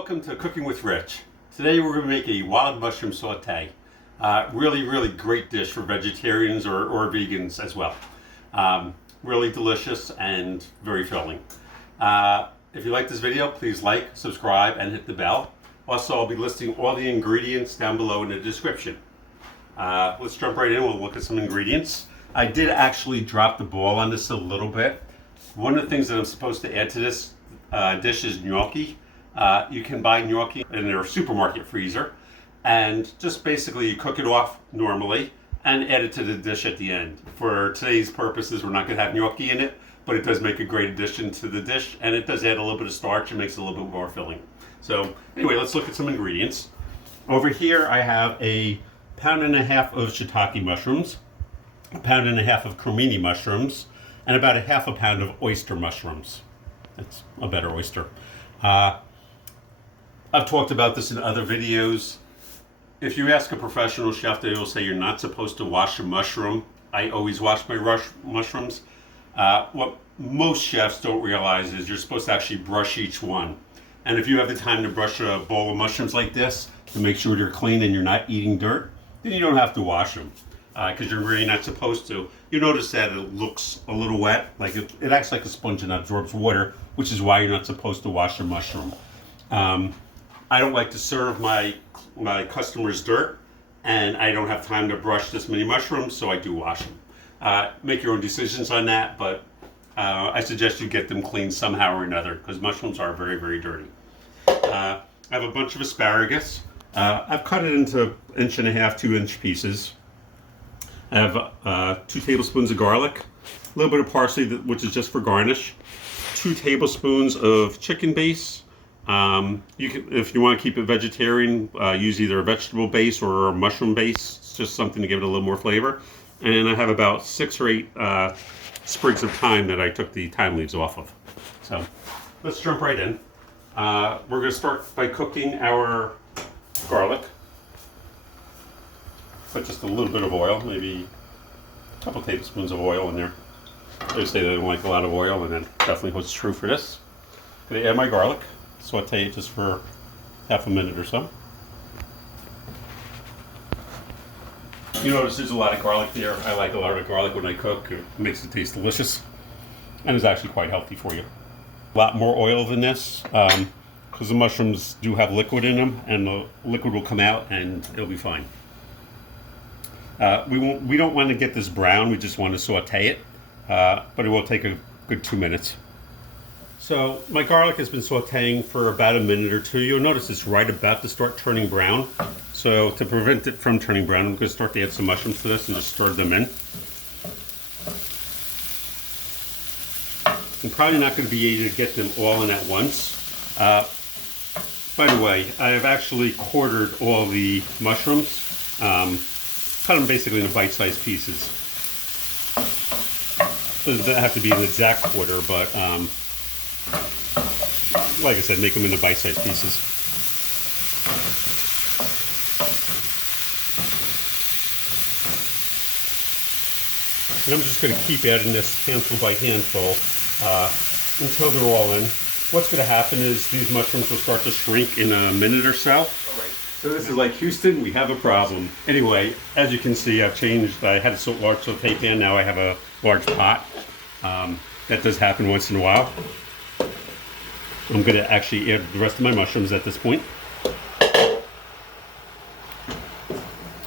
Welcome to Cooking with Rich. Today we're going to make a wild mushroom saute. Really great dish for vegetarians or vegans as well. Really delicious and very filling. If you like this video, please like, subscribe, and hit the bell. Also, I'll be listing all the ingredients down below in the description. Let's jump right in. We'll look at some ingredients. I did actually drop the ball on this a little bit. One of the things that I'm supposed to add to this dish is gnocchi. You can buy gnocchi in their supermarket freezer, and just basically you cook it off normally and add it to the dish at the end. For today's purposes, we're not going to have gnocchi in it, but it does make a great addition to the dish, and it does add a little bit of starch and makes it a little bit more filling. So anyway, let's look at some ingredients. Over here I have a pound and a half of shiitake mushrooms, a pound and a half of cremini mushrooms, and about a half a pound of oyster mushrooms. That's a better oyster. I've talked about this in other videos. If you ask a professional chef, they will say you're not supposed to wash a mushroom. I always wash my mushrooms. What most chefs don't realize is you're supposed to actually brush each one. And if you have the time to brush a bowl of mushrooms like this to make sure they're clean and you're not eating dirt, then you don't have to wash them because you're really not supposed to. You notice that it looks a little wet, like it acts like a sponge and absorbs water, which is why you're not supposed to wash a mushroom. I don't like to serve my customers dirt, and I don't have time to brush this many mushrooms, so I do wash them. Make your own decisions on that, but I suggest you get them cleaned somehow or another, because mushrooms are very dirty. I have a bunch of asparagus. I've cut it into 1.5 to 2 inch pieces. I have 2 tablespoons of garlic, a little bit of parsley, which is just for garnish, 2 tablespoons of chicken base. If you want to keep it vegetarian, use either a vegetable base or a mushroom base. It's just something to give it a little more flavor. And I have about 6 or 8 sprigs of thyme that I took the thyme leaves off of. So let's jump right in. We're going to start by cooking our garlic. Put just a little bit of oil, maybe a couple tablespoons of oil in there. They say they don't like a lot of oil, and that definitely holds true for this. I'm going to add my garlic. Saute it just for half a minute or so. You notice there's a lot of garlic there. I like a lot of garlic when I cook. It makes it taste delicious, and is actually quite healthy for you. A lot more oil than this, because the mushrooms do have liquid in them, and the liquid will come out and it'll be fine. We don't want to get this brown, we just want to saute it, but it will take a good 2 minutes. So my garlic has been sauteing for about a minute or two. You'll notice it's right about to start turning brown. So to prevent it from turning brown, I'm going to start to add some mushrooms to this and just stir them in. I'm probably not going to be able to get them all in at once. By the way, I have actually quartered all the mushrooms. Cut them basically into bite-sized pieces. Doesn't have to be an exact quarter, but like I said, make them into bite-sized pieces. And I'm just going to keep adding this handful by handful until they're all in. What's going to happen is these mushrooms will start to shrink in a minute or so. So this is like Houston, we have a problem. Anyway, as you can see, I've changed. I had a large saute pan, now I have a large pot. That does happen once in a while. I'm going to actually add the rest of my mushrooms at this point.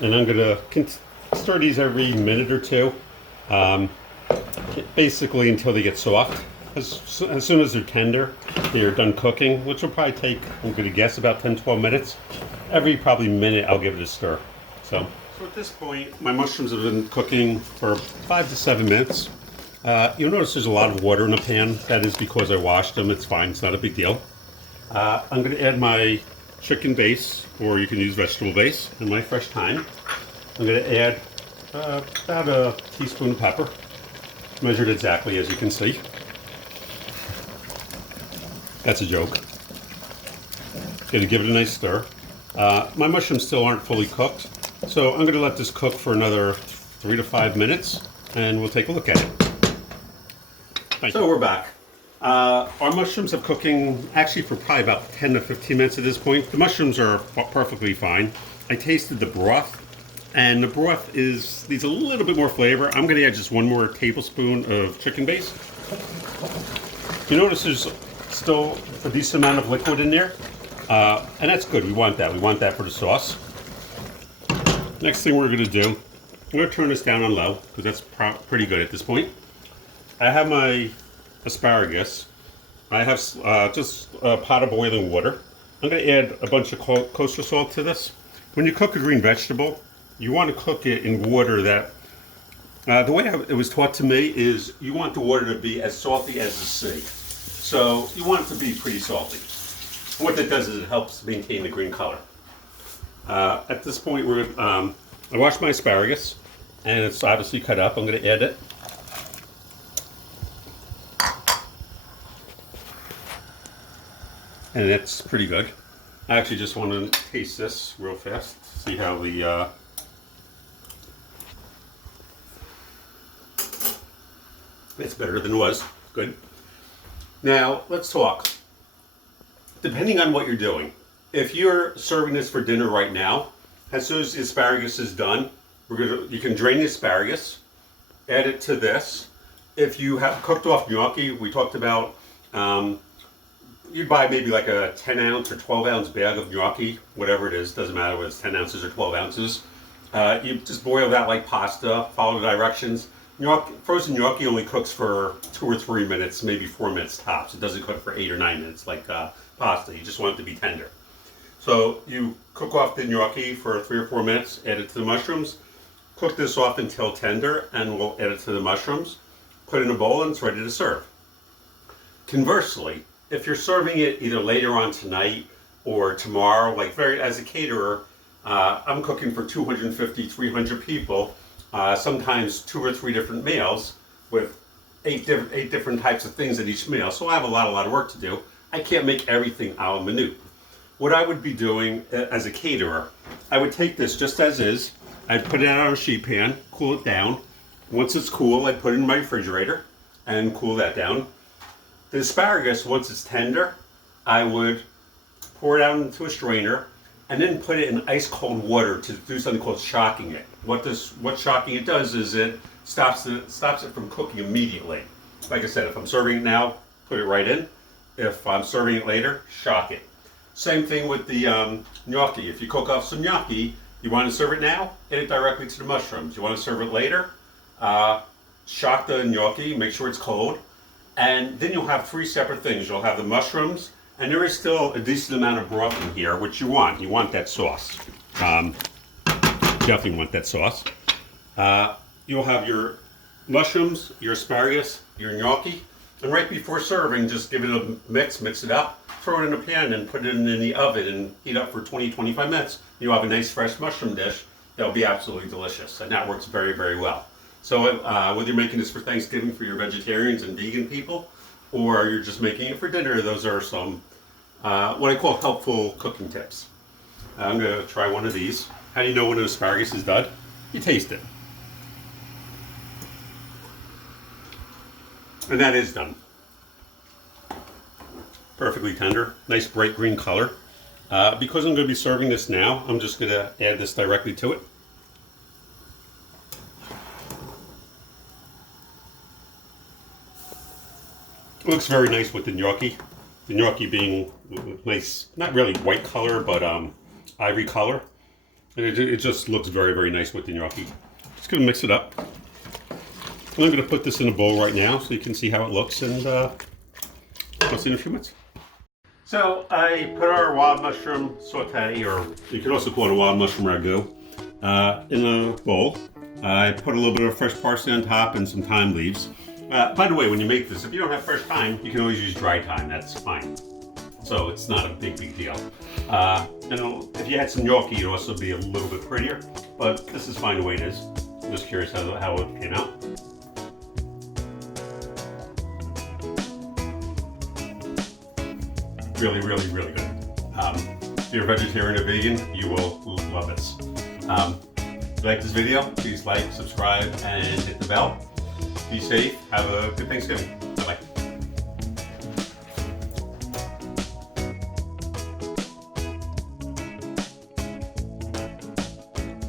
And I'm going to stir these every minute or two, basically until they get soft. As soon as they're tender, they're done cooking, which will probably take, I'm going to guess, about 10-12 minutes. Every probably minute I'll give it a stir. So at this point, my mushrooms have been cooking for 5 to 7 minutes. You'll notice there's a lot of water in the pan. That is because I washed them. It's fine. It's not a big deal. I'm going to add my chicken base, or you can use vegetable base, and my fresh thyme. I'm going to add about a teaspoon of pepper, measured exactly as you can see. That's a joke. Going to give it a nice stir. My mushrooms still aren't fully cooked, so I'm going to let this cook for another 3 to 5 minutes, and we'll take a look at it. So we're back. Our mushrooms are cooking actually for probably about 10 to 15 minutes at this point. The mushrooms are perfectly fine. I tasted the broth, and the broth needs a little bit more flavor. I'm going to add just one more tablespoon of chicken base. You notice there's still a decent amount of liquid in there, and that's good. We want that. We want that for the sauce. Next thing we're going to do, I'm going to turn this down on low because that's pretty good at this point. I have my asparagus. I have just a pot of boiling water. I'm going to add a bunch of kosher salt to this. When you cook a green vegetable, you want to cook it in water that, the way it was taught to me is you want the water to be as salty as the sea. So you want it to be pretty salty. What that does is it helps maintain the green color. At this point, I washed my asparagus, and it's obviously cut up. I'm going to add it. And that's pretty good. I actually just want to taste this real fast, see how the it's better than it was. Good. Now let's talk. Depending on what you're doing, if you're serving this for dinner right now, as soon as the asparagus is done, you can drain the asparagus, add it to this. If you have cooked off gnocchi, we talked about. You'd buy maybe like a 10 ounce or 12 ounce bag of gnocchi, whatever it is, doesn't matter whether it's 10 ounces or 12 ounces. You just boil that like pasta, follow the directions. Frozen gnocchi only cooks for 2 or 3 minutes, maybe 4 minutes tops. It doesn't cook for 8 or 9 minutes like pasta. You just want it to be tender. So you cook off the gnocchi for 3 or 4 minutes, add it to the mushrooms, cook this off until tender, and we'll add it to the mushrooms, put it in a bowl, and it's ready to serve. Conversely, if you're serving it either later on tonight or tomorrow, like as a caterer, I'm cooking for 250, 300 people, sometimes 2 or 3 different meals with 8 different types of things at each meal. So I have a lot of work to do. I can't make everything a la minute. What I would be doing as a caterer, I would take this just as is. I'd put it out on a sheet pan, cool it down. Once it's cool, I'd put it in my refrigerator and cool that down. The asparagus, once it's tender, I would pour it out into a strainer and then put it in ice cold water to do something called shocking it. What shocking it does is it stops it from cooking immediately. Like I said, if I'm serving it now, put it right in. If I'm serving it later, shock it. Same thing with the gnocchi. If you cook off some gnocchi, you want to serve it now, add it directly to the mushrooms. You want to serve it later, shock the gnocchi, make sure it's cold. And then you'll have 3 separate things. You'll have the mushrooms, and there is still a decent amount of broth in here, which you want. You want that sauce. Definitely want that sauce. You'll have your mushrooms, your asparagus, your gnocchi, and right before serving, just give it a mix it up, throw it in a pan, and put it in the oven and heat up for 20-25 minutes. You'll have a nice fresh mushroom dish that'll be absolutely delicious, and that works very, very well. So whether you're making this for Thanksgiving for your vegetarians and vegan people, or you're just making it for dinner, those are some what I call helpful cooking tips. I'm going to try one of these. How do you know when an asparagus is done? You taste it. And that is done. Perfectly tender, nice bright green color. Because I'm going to be serving this now, I'm just going to add this directly to it. It looks very nice with the gnocchi. The gnocchi being nice, not really white color, but ivory color. And it just looks very, very nice with the gnocchi. Just going to mix it up. And I'm going to put this in a bowl right now so you can see how it looks, and I'll see you in a few minutes. So I put our wild mushroom sauté, or you could also call it a wild mushroom ragu, in a bowl. I put a little bit of fresh parsley on top and some thyme leaves. By the way, when you make this, if you don't have fresh thyme, you can always use dry thyme. That's fine. So it's not a big deal. And if you had some gnocchi, it'd also be a little bit prettier. But this is fine the way it is. I'm just curious how it came out. Really, really, really good. If you're a vegetarian or vegan, you will love this. If you like this video, please like, subscribe, and hit the bell. Be safe. Have a good Thanksgiving.